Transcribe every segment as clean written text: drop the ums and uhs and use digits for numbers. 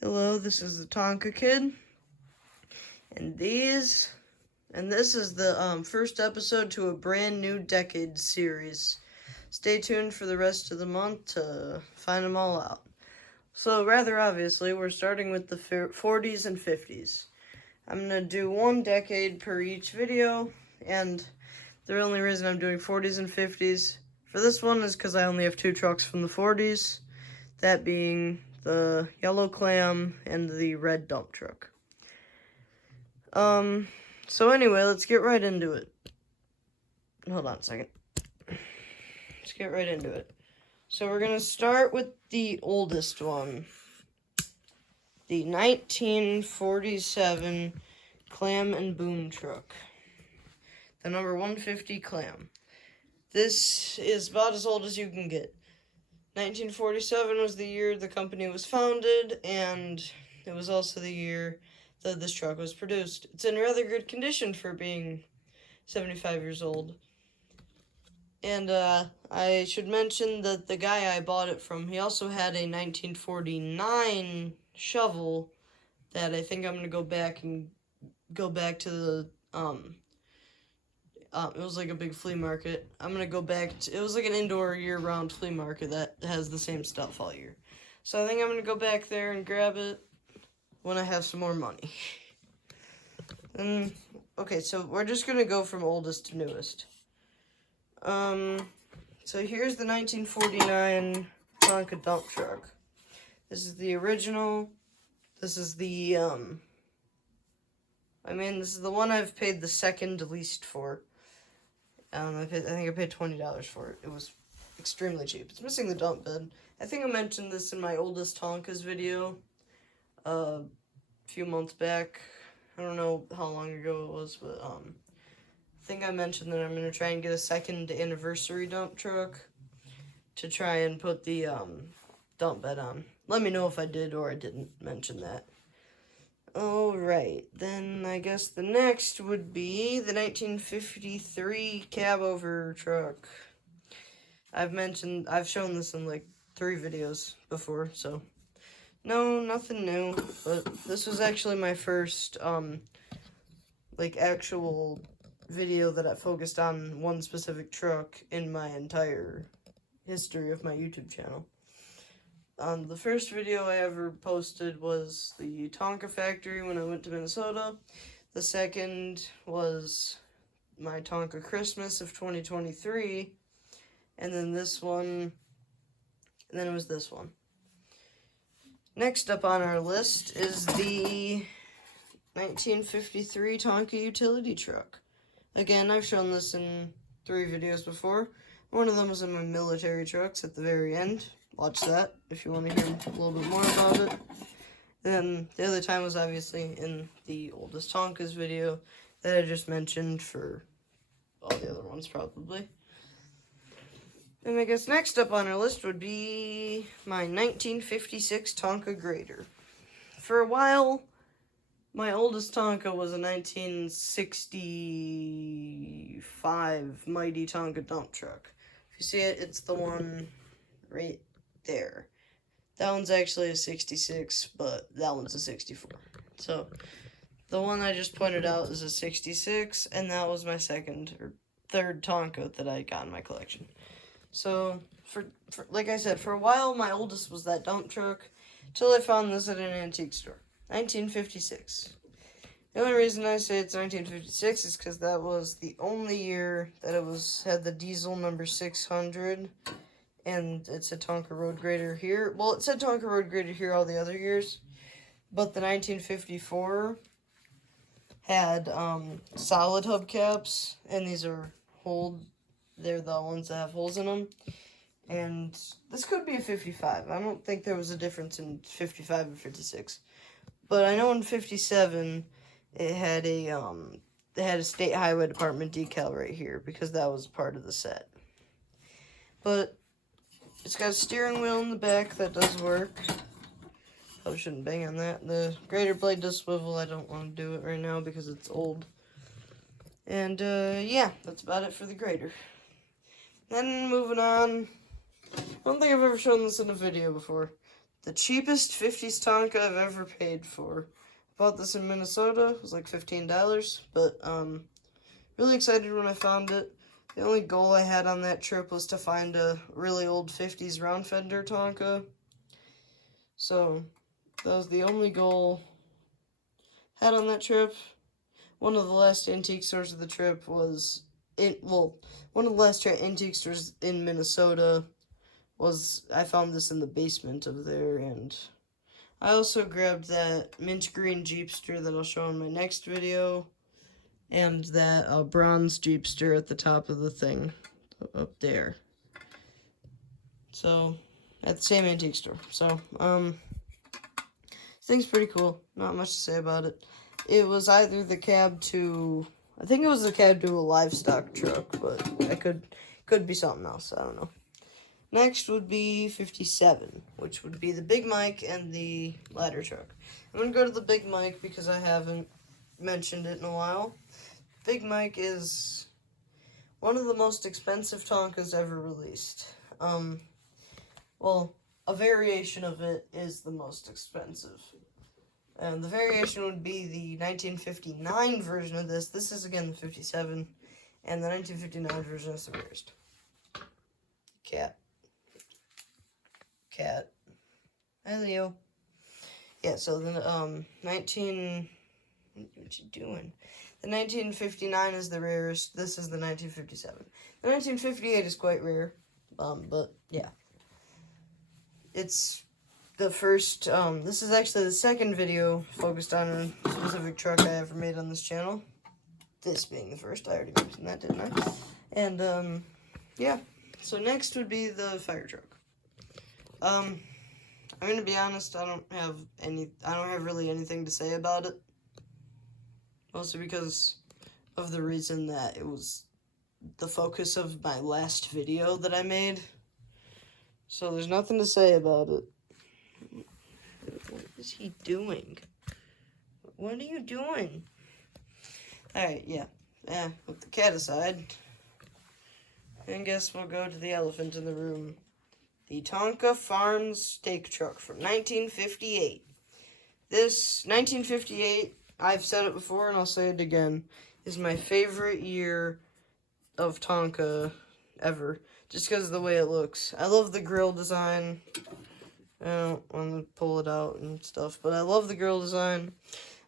Hello, this is the Tonka Kid, and this is the first episode to a brand new decade series. Stay tuned for the rest of the month to find them all out. So, rather obviously, we're starting with the 40s and 50s. I'm going to do one decade per each video, and the only reason I'm doing 40s and 50s for this one is because I only have two trucks from the 40s, that being the yellow clam and the red dump truck. So anyway, let's get right into it. Hold on a second. Let's get right into it. So we're gonna start with the oldest one, the 1947 clam and boom truck, the number 150 clam. This is about as old as you can get. 1947 was the year the company was founded, and it was also the year that this truck was produced. It's in rather good condition for being 75 years old. And I should mention that the guy I bought it from, he also had a 1949 shovel that I think I'm going to go back to the, it was like a big flea market. I'm going to go back to, it was like an indoor year-round flea market that has the same stuff all year. So I think I'm going to go back there and grab it when I have some more money. Okay, so we're just going to go from oldest to newest. So here's the 1949 Tonka dump truck. This is the original. This is the, this is the one I've paid the second least for. I think I paid $20 for it. It was extremely cheap. It's missing the dump bed. I think I mentioned this in my oldest Tonkas video a few months back. I don't know how long ago it was, but I think I mentioned that I'm going to try and get a second anniversary dump truck to try and put the dump bed on. Let me know if I did or I didn't mention that. Alright, then I guess the next would be the 1953 Cabover Truck. I've shown this in like 3 videos before, so no, nothing new, but this was actually my first actual video that I focused on one specific truck in my entire history of my YouTube channel. The first video I ever posted was the Tonka factory when I went to Minnesota. The second was my Tonka Christmas of 2023. And then this one, and then it was this one. Next up on our list is the 1953 Tonka utility truck. Again, I've shown this in 3 videos before. One of them was in my military trucks at the very end. Watch that if you want to hear a little bit more about it. And then the other time was obviously in the oldest Tonkas video that I just mentioned for all the other ones probably. And I guess next up on our list would be my 1956 Tonka grader. For a while, my oldest Tonka was a 1965 Mighty Tonka dump truck. If you see it, it's the one right there. That one's actually a 66, but that one's a 64. So, the one I just pointed out is a 66, and that was my second or third Tonka that I got in my collection. So, for like I said, for a while, my oldest was that dump truck, till I found this at an antique store. 1956. The only reason I say it's 1956 is because that was the only year that it had the diesel number 600, and it said Tonka Road Grader here. Well, it said Tonka Road Grader here all the other years, but the 1954 had solid hubcaps, and these are they're the ones that have holes in them. And this could be a 55. I don't think there was a difference in 55 and 56. But I know in 57, it had a State Highway Department decal right here, because that was part of the set. But it's got a steering wheel in the back that does work. Probably shouldn't bang on that. The grader blade does swivel. I don't want to do it right now because it's old. And, yeah, that's about it for the grader. Then, moving on. I don't think I've ever shown this in a video before. the cheapest 50s Tonka I've ever paid for. Bought this in Minnesota. It was like $15, but really excited when I found it. The only goal I had on that trip was to find a really old 50s round Fender Tonka. So that was the only goal I had on that trip. One of the last antique stores of the trip was one of the last antique stores in Minnesota was, I found this in the basement of there, and I also grabbed that mint green Jeepster that I'll show in my next video, and that bronze Jeepster at the top of the thing, up there. So, at the same antique store. So, this thing's pretty cool. Not much to say about it. It was either the cab to, I think it was the cab to a livestock truck, but it could be something else. I don't know. Next would be 57, which would be the Big Mike and the ladder truck. I'm going to go to the Big Mike because I haven't mentioned it in a while. Big Mike is one of the most expensive Tonkas ever released. Well, a variation of it is the most expensive. And the variation would be the 1959 version of this. This is, again, the 57. And the 1959 version is the rarest. Cat. Hi, Leo. Yeah, so the what you doing? The 1959 is the rarest. This is the 1957. The 1958 is quite rare. But yeah. It's the first, this is actually the second video focused on a specific truck I ever made on this channel. This being the first. I already mentioned that, didn't I? And, yeah. So next would be the fire truck. I'm gonna be honest, I don't have really anything to say about it. Mostly because of the reason that it was the focus of my last video that I made. So there's nothing to say about it. What is he doing? What are you doing? Alright, yeah. With the cat aside, I guess we'll go to the elephant in the room. The Tonka Farms steak truck from 1958. This 1958, I've said it before and I'll say it again, is my favorite year of Tonka ever. Just because of the way it looks. I love the grill design. I don't want to pull it out and stuff, but I love the grill design.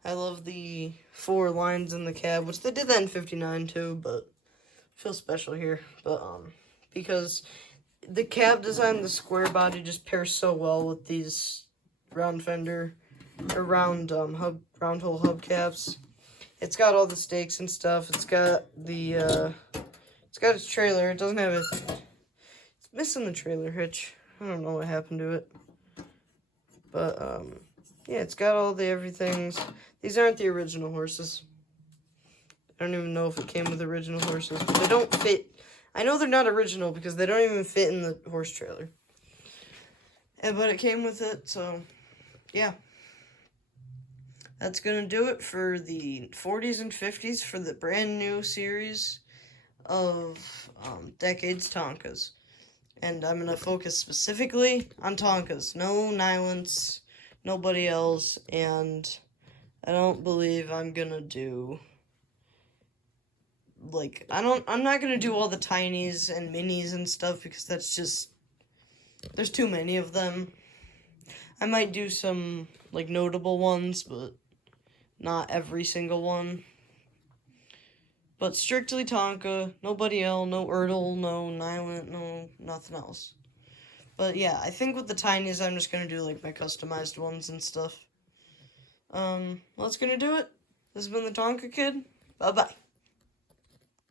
I love the 4 lines in the cab, which they did that in 59 too, but I feel special here. But, because the cab design, the square body, just pairs so well with these round fender, or round hole hubcaps. It's got all the stakes and stuff. It's got the, it's got its trailer. It doesn't have it. It's missing the trailer hitch. I don't know what happened to it. But, yeah, it's got all the everythings. These aren't the original horses. I don't even know if it came with original horses. But they don't fit. I know they're not original because they don't even fit in the horse trailer. But it came with it, so, yeah. That's going to do it for the 40s and 50s for the brand new series of Decades Tonkas. And I'm going to focus specifically on Tonkas. No Nylons, nobody else, and I don't believe I'm going to do, like, I'm not going to do all the tinies and minis and stuff because that's just, there's too many of them. I might do some, like, notable ones, but not every single one. But strictly Tonka, nobody else, no Ertl, no Nylon, no nothing else. But yeah, I think with the tinies, I'm just going to do, like, my customized ones and stuff. Well, that's going to do it. This has been the Tonka Kid. Bye-bye.